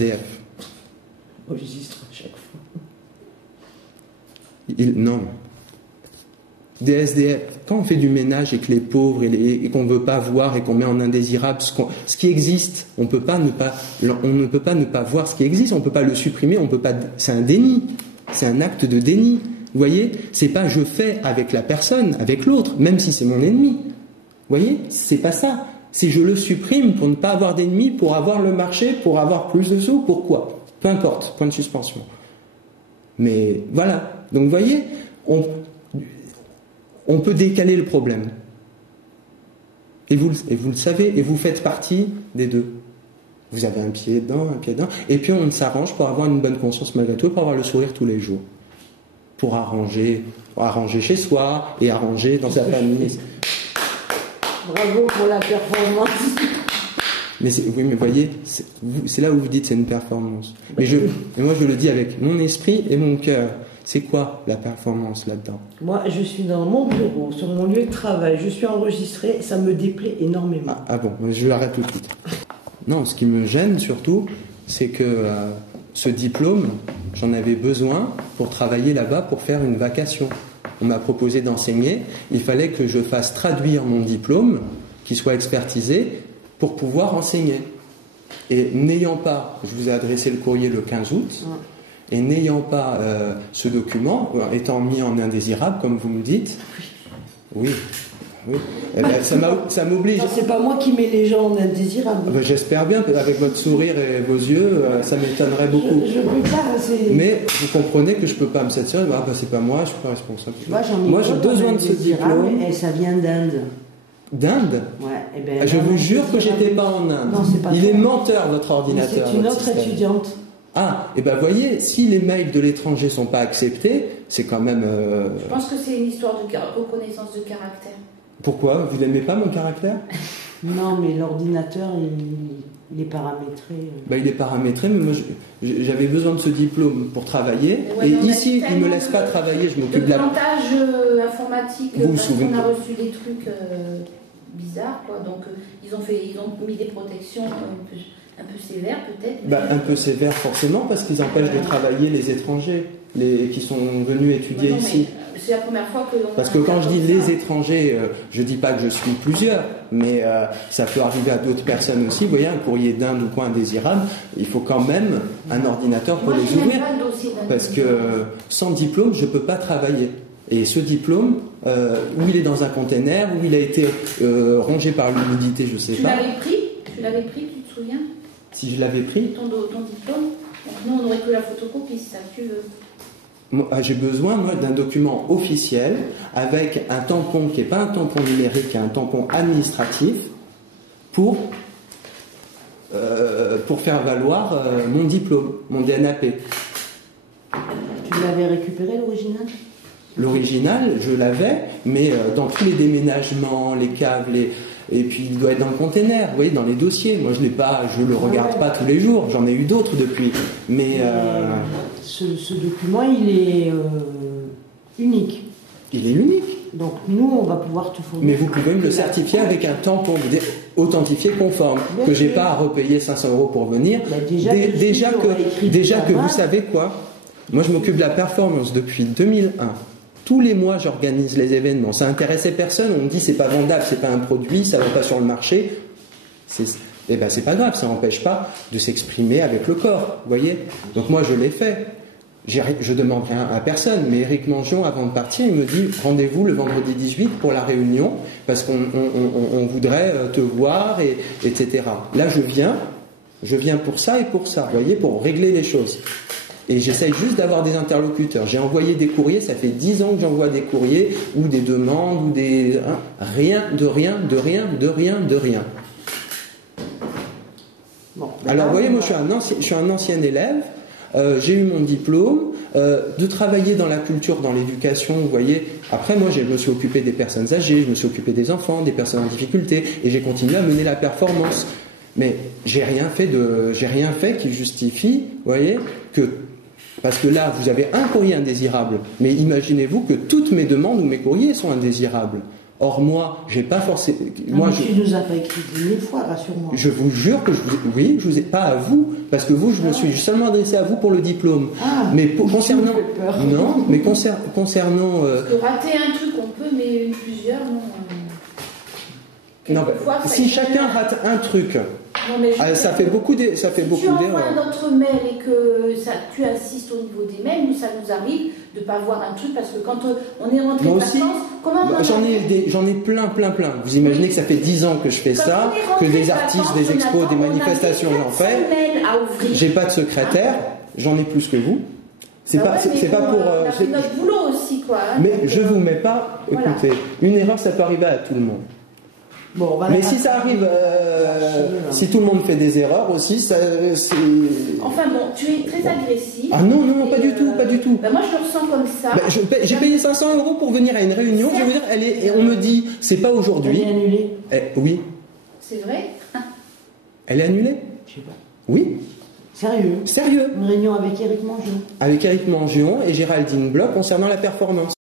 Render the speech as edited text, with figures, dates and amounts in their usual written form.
SDF. Registre à chaque fois. Non. Des SDF, quand on fait du ménage et que les pauvres et qu'on ne veut pas voir et qu'on met en indésirable ce qui existe, on ne peut pas ne pas voir ce qui existe, on ne peut pas le supprimer, c'est un déni, c'est un acte de déni. Vous voyez, c'est pas je fais avec la personne, avec l'autre, même si c'est mon ennemi. Vous voyez, c'est pas ça. C'est je le supprime pour ne pas avoir d'ennemis, pour avoir le marché, pour avoir plus de sous, pourquoi ? Peu importe, point de suspension. Mais voilà. Donc vous voyez, on peut décaler le problème. Et vous le savez, et vous faites partie des deux. Vous avez un pied dedans, un pied dedans, et puis on s'arrange pour avoir une bonne conscience malgré tout, pour avoir le sourire tous les jours. Pour arranger chez soi et arranger dans sa famille. Bravo pour la performance. Mais oui, mais voyez, c'est là où vous dites c'est une performance. Mais moi je le dis avec mon esprit et mon cœur. C'est quoi la performance là-dedans ? Moi, je suis dans mon bureau, sur mon lieu de travail, je suis enregistrée, ça me déplaît énormément. Ah bon, je l'arrête tout de suite. Non, ce qui me gêne surtout, c'est que ce diplôme, j'en avais besoin pour travailler là-bas, pour faire une vacation. On m'a proposé d'enseigner, il fallait que je fasse traduire mon diplôme, qu'il soit expertisé, pour pouvoir enseigner. Et n'ayant pas, je vous ai adressé le courrier le 15 août, et n'ayant pas ce document, étant mis en indésirable, comme vous me dites, oui. Eh ben, ça m'oblige. Non, c'est pas moi qui mets les gens en indésirable. Ben, j'espère bien, avec votre sourire et vos yeux, ça m'étonnerait beaucoup. Je peux pas. Mais vous comprenez que je peux pas me satisfaire. Ben, c'est pas moi, je suis pas responsable. Moi, j'ai besoin de ce diplôme. Et ça vient d'Inde. D'Inde ? Ouais. Eh ben, je vous jure que j'étais pas en Inde. Non, c'est pas Il est menteur, votre ordinateur. C'est une autre étudiante. Ah, et ben voyez, si les mails de l'étranger sont pas acceptés, c'est quand même... Je pense que c'est une histoire de reconnaissance de caractère. Pourquoi ? Vous n'aimez pas mon caractère ? Non, mais l'ordinateur, il est paramétré. Ben, il est paramétré, mais moi j'avais besoin de ce diplôme pour travailler. Ouais, et ici, il ne me laisse pas travailler, je m'occupe de la... plantage informatique, parce qu'on a reçu des trucs bizarres, quoi. Donc ils ont mis des protections un peu sévères, peut-être. Ben, un peu sévères, forcément, parce qu'ils empêchent de travailler les étrangers qui sont venus étudier ici. C'est la première fois que... Parce que quand je dis les étrangers, je ne dis pas que je suis plusieurs, mais ça peut arriver à d'autres personnes aussi. Vous voyez, un courrier d'Inde ou quoi indésirable, il faut quand même un ordinateur pour les ouvrir. Parce que sans diplôme, je ne peux pas travailler. Et ce diplôme, où il est dans un container, où il a été rongé par l'humidité, je ne sais pas. Tu l'avais pris, tu te souviens ? Si je l'avais pris. Ton diplôme. Donc nous, on n'aurait que la photocopie, si ça tu veux. J'ai besoin, moi, d'un document officiel avec un tampon qui n'est pas un tampon numérique, un tampon administratif pour faire valoir mon diplôme, mon DNAP. Tu l'avais récupéré, l'original ? L'original, je l'avais, mais dans tous les déménagements, les caves, et puis il doit être dans le container, vous voyez, dans les dossiers. Moi, je le regarde pas tous les jours, j'en ai eu d'autres depuis. Mais ce document, il est unique. Il est unique. Donc nous, on va pouvoir te fournir. Mais vous pouvez me le certifier avec un tampon, authentifié conforme, que j'ai pas à repayer 500 € pour venir. Bah, déjà que vous savez quoi ? Moi, je m'occupe de la performance depuis 2001. Tous les mois, j'organise les événements. Ça intéressait personne. On me dit c'est pas vendable, c'est pas un produit, ça va pas sur le marché. Eh ben, c'est pas grave, ça n'empêche pas de s'exprimer avec le corps. Vous voyez ? Donc moi, je l'ai fait. Je demande rien à personne. Mais Éric Mangion, avant de partir, il me dit rendez-vous le vendredi 18 pour la réunion parce qu'on voudrait te voir, etc. Là, je viens pour ça et pour ça. Vous voyez, pour régler les choses. Et j'essaye juste d'avoir des interlocuteurs. J'ai envoyé des courriers, ça fait 10 ans que j'envoie des courriers, ou des demandes, ou des... rien. Bon, alors, vous voyez, moi, je suis un ancien élève, j'ai eu mon diplôme, de travailler dans la culture, dans l'éducation, vous voyez. Après, moi, je me suis occupé des personnes âgées, je me suis occupé des enfants, des personnes en difficulté, et j'ai continué à mener la performance. Mais j'ai rien fait qui justifie, vous voyez, parce que là, vous avez un courrier indésirable, mais imaginez-vous que toutes mes demandes ou mes courriers sont indésirables. Or moi, j'ai pas forcément. Moi, tu nous as pas écrit 10 000 fois, rassure-moi. Je vous jure que oui, je vous ai pas à vous, parce que vous, je me suis seulement adressé à vous pour le diplôme. Ah, mais concernant, non, mais concernant. Parce que rater un truc, on peut, mais plusieurs, non. Non, si chacun rate un truc, ça fait beaucoup d'erreurs. Si tu envoies notre mail et que tu assistes au niveau des mails, nous, ça nous arrive de ne pas voir un truc parce que quand on est rentré de vacances, comment j'en ai plein. Vous imaginez que ça fait 10 ans que je fais ça, que des artistes, des expos, des manifestations, j'en fais. J'ai pas de secrétaire, j'en ai plus que vous. C'est pas pour. C'est notre boulot aussi, quoi. Mais je vous mets pas. Écoutez, une erreur, ça peut arriver à tout le monde. Bon, mais si ça arrive, si tout le monde fait des erreurs aussi, c'est... Enfin bon, tu es très agressif. Ah non, pas du tout. Ben moi je le ressens comme ça. J'ai payé 500 € pour venir à une réunion, je vais vous dire, on me dit, c'est pas aujourd'hui. Elle est annulée. Oui. C'est vrai? Elle est annulée? Je sais pas. Oui. Sérieux? Sérieux. Une réunion avec Éric Mangeon. Avec Éric Mangeon et Géraldine Bloch concernant la performance.